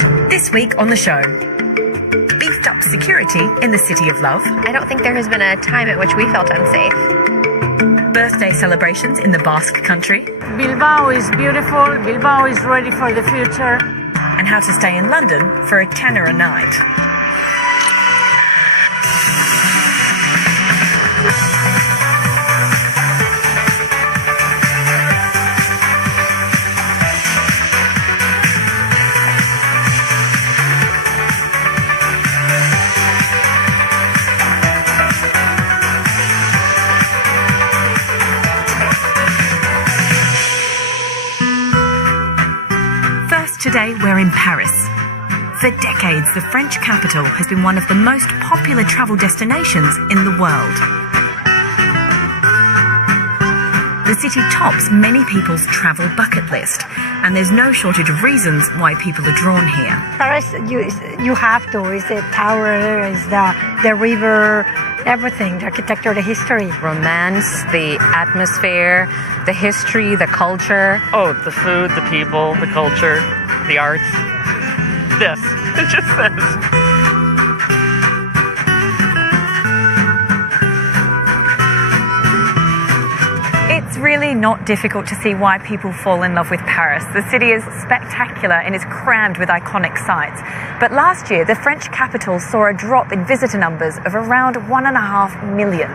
This week on the show, beefed up security in the City of Love. I don't think there has been a time at which we felt unsafe. Birthday celebrations in the Basque Country. Bilbao is beautiful. Bilbao is ready for the future. And how to stay in London for a tenner a night. Today we're in Paris. For decades, the French capital has been one of the most popular travel destinations in the world. The city tops many people's travel bucket list, and there's no shortage of reasons why people are drawn here. Paris, you have to. It's the tower, it's the river, everything, the architecture, the history. Romance, the atmosphere, the history, the culture. Oh, the food, the people, the culture, the arts. This. It's just this. It's really not difficult to see why people fall in love with Paris. The city is spectacular and is crammed with iconic sites. But last year, the French capital saw a drop in visitor numbers of around 1.5 million.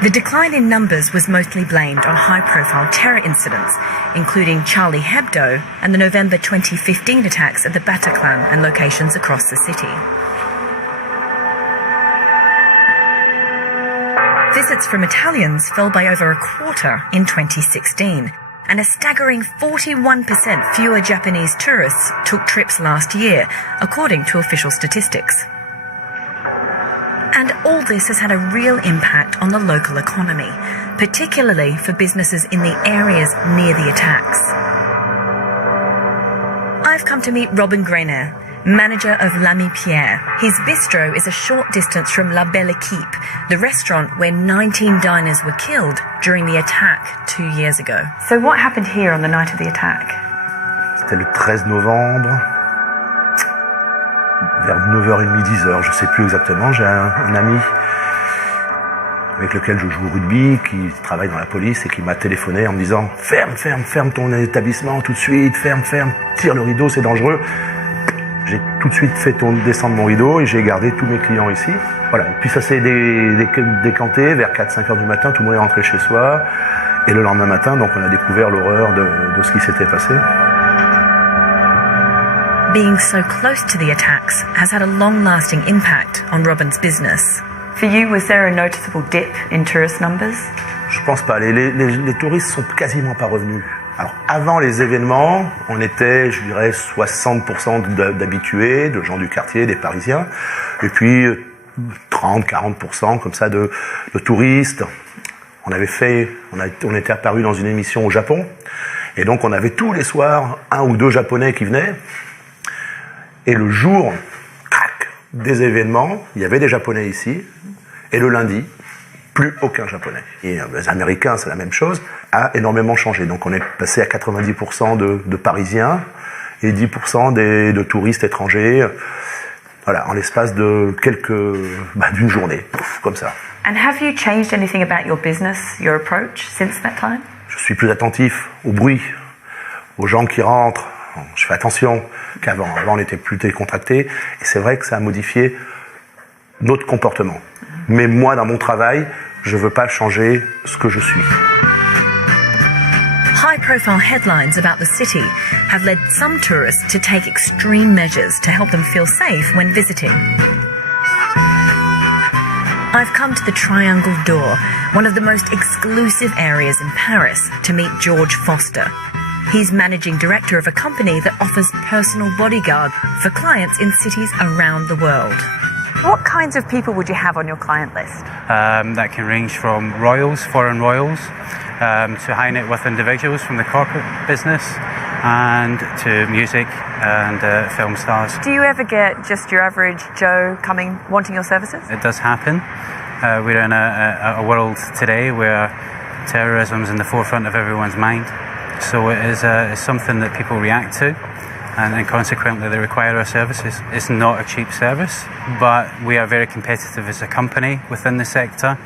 The decline in numbers was mostly blamed on high-profile terror incidents, including Charlie Hebdo and the November 2015 attacks at the Bataclan and locations across the city. Visits from Italians fell by over a quarter in 2016, and a staggering 41% fewer Japanese tourists took trips last year, according to official statistics. And all this has had a real impact on the local economy, particularly for businesses in the areas near the attacks. I've come to meet Robin Greiner, manager of L'Ami Pierre. His bistro is a short distance from La Belle Équipe, the restaurant where 19 diners were killed during the attack 2 years ago. So what happened here on the night of the attack? C'était le 13 novembre, vers 9h30, 10h, je ne sais plus exactement. J'ai un ami avec lequel je joue au rugby, qui travaille dans la police et qui m'a téléphoné en me disant « Ferme ton établissement tout de suite, ferme, tire le rideau, c'est dangereux ». J'ai tout de suite fait descendre mon rideau et j'ai gardé tous mes clients ici. Voilà. Et puis ça s'est décanté vers 4-5 heures du matin, tout le monde est rentré chez soi. Et le lendemain matin, donc on a découvert l'horreur de ce qui s'était passé. Being so close to the attacks has had a long-lasting impact on Robin's business. For you, was there a noticeable dip in tourist numbers? Je pense pas. Les touristes sont quasiment pas revenus. Alors, avant les événements, on était, je dirais, 60% d'habitués, de gens du quartier, des Parisiens, et puis 30-40% comme ça de touristes. On était apparu dans une émission au Japon, et donc on avait tous les soirs 1 ou 2 Japonais qui venaient, et le jour, des événements, il y avait des Japonais ici, et le lundi, plus aucun Japonais. Et les Américains, c'est la même chose, a énormément changé. Donc on est passé à 90% de Parisiens et 10% de touristes étrangers. Voilà, en l'espace de d'une journée, comme ça. And have you changed anything about your business, your approach since that time? Je suis plus attentif au bruit, aux gens qui rentrent. Je fais attention qu'avant. Avant, on était plus décontracté. Et c'est vrai que ça a modifié notre comportement. Mais moi, dans mon travail, je ne veux pas changer ce que je suis. High-profile headlines about the city have led some tourists to take extreme measures to help them feel safe when visiting. I've come to the Triangle d'Or, one of the most exclusive areas in Paris, to meet George Foster. He's managing director of a company that offers personal bodyguards for clients in cities around the world. What kinds of people would you have on your client list? That can range from royals, foreign royals, to high net worth individuals from the corporate business, and to music and film stars. Do you ever get just your average Joe coming wanting your services? It does happen. We're in a world today where terrorism is in the forefront of everyone's mind. So it is something that people react to, and consequently they require our services. It's not a cheap service, but we are very competitive as a company within the sector.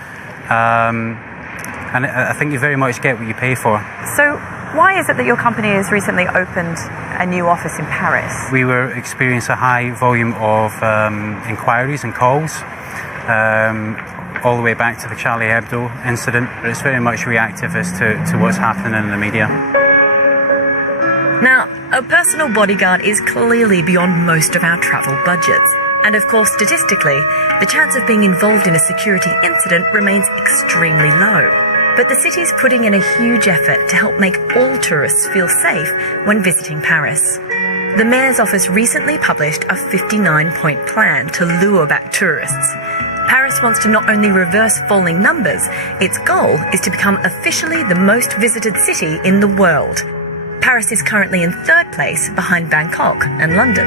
And I think you very much get what you pay for. So why is it that your company has recently opened a new office in Paris? We were experiencing a high volume of inquiries and calls, all the way back to the Charlie Hebdo incident. It's very much reactive as to what's happening in the media. Now, a personal bodyguard is clearly beyond most of our travel budgets. And of course, statistically, the chance of being involved in a security incident remains extremely low. But the city's putting in a huge effort to help make all tourists feel safe when visiting Paris. The Mayor's office recently published a 59-point plan to lure back tourists. Paris wants to not only reverse falling numbers, its goal is to become officially the most visited city in the world. Paris is currently in third place behind Bangkok and London.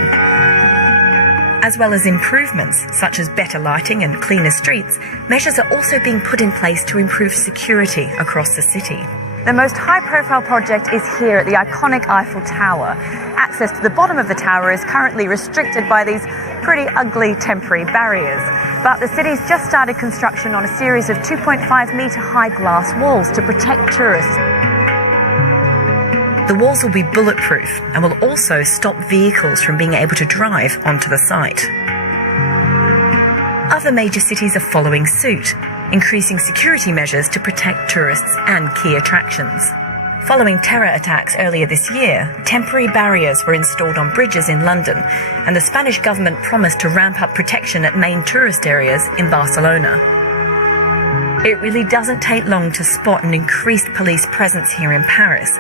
As well as improvements such as better lighting and cleaner streets, measures are also being put in place to improve security across the city. The most high-profile project is here at the iconic Eiffel Tower. Access to the bottom of the tower is currently restricted by these pretty ugly temporary barriers. But the city's just started construction on a series of 2.5-metre high glass walls to protect tourists. The walls will be bulletproof and will also stop vehicles from being able to drive onto the site. Other major cities are following suit, increasing security measures to protect tourists and key attractions. Following terror attacks earlier this year, temporary barriers were installed on bridges in London, and the Spanish government promised to ramp up protection at main tourist areas in Barcelona. It really doesn't take long to spot an increased police presence here in Paris.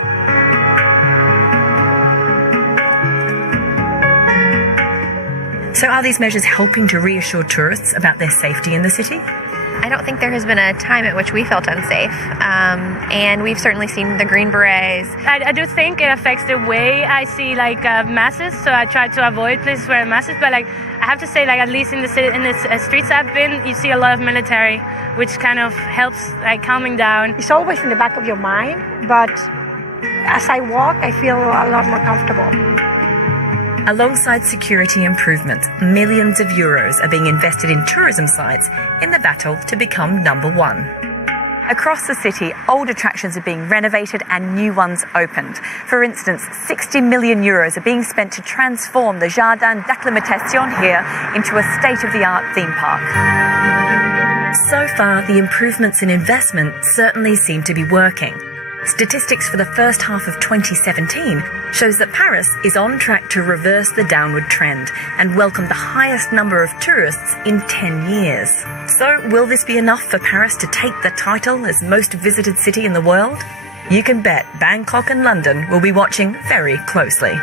So are these measures helping to reassure tourists about their safety in the city? I don't think there has been a time at which we felt unsafe, and we've certainly seen the Green Berets. I do think it affects the way I see masses, so I try to avoid places where masses. But I have to say, at least in the city, in the streets I've been, you see a lot of military, which kind of helps calming down. It's always in the back of your mind, but as I walk, I feel a lot more comfortable. Alongside security improvements, millions of euros are being invested in tourism sites in the battle to become number one. Across the city, old attractions are being renovated and new ones opened. For instance, 60 million euros are being spent to transform the Jardin d'Acclimatation here into a state-of-the-art theme park. So far, the improvements in investment certainly seem to be working. Statistics for the first half of 2017 shows that Paris is on track to reverse the downward trend and welcome the highest number of tourists in 10 years. So will this be enough for Paris to take the title as most visited city in the world? You can bet Bangkok and London will be watching very closely.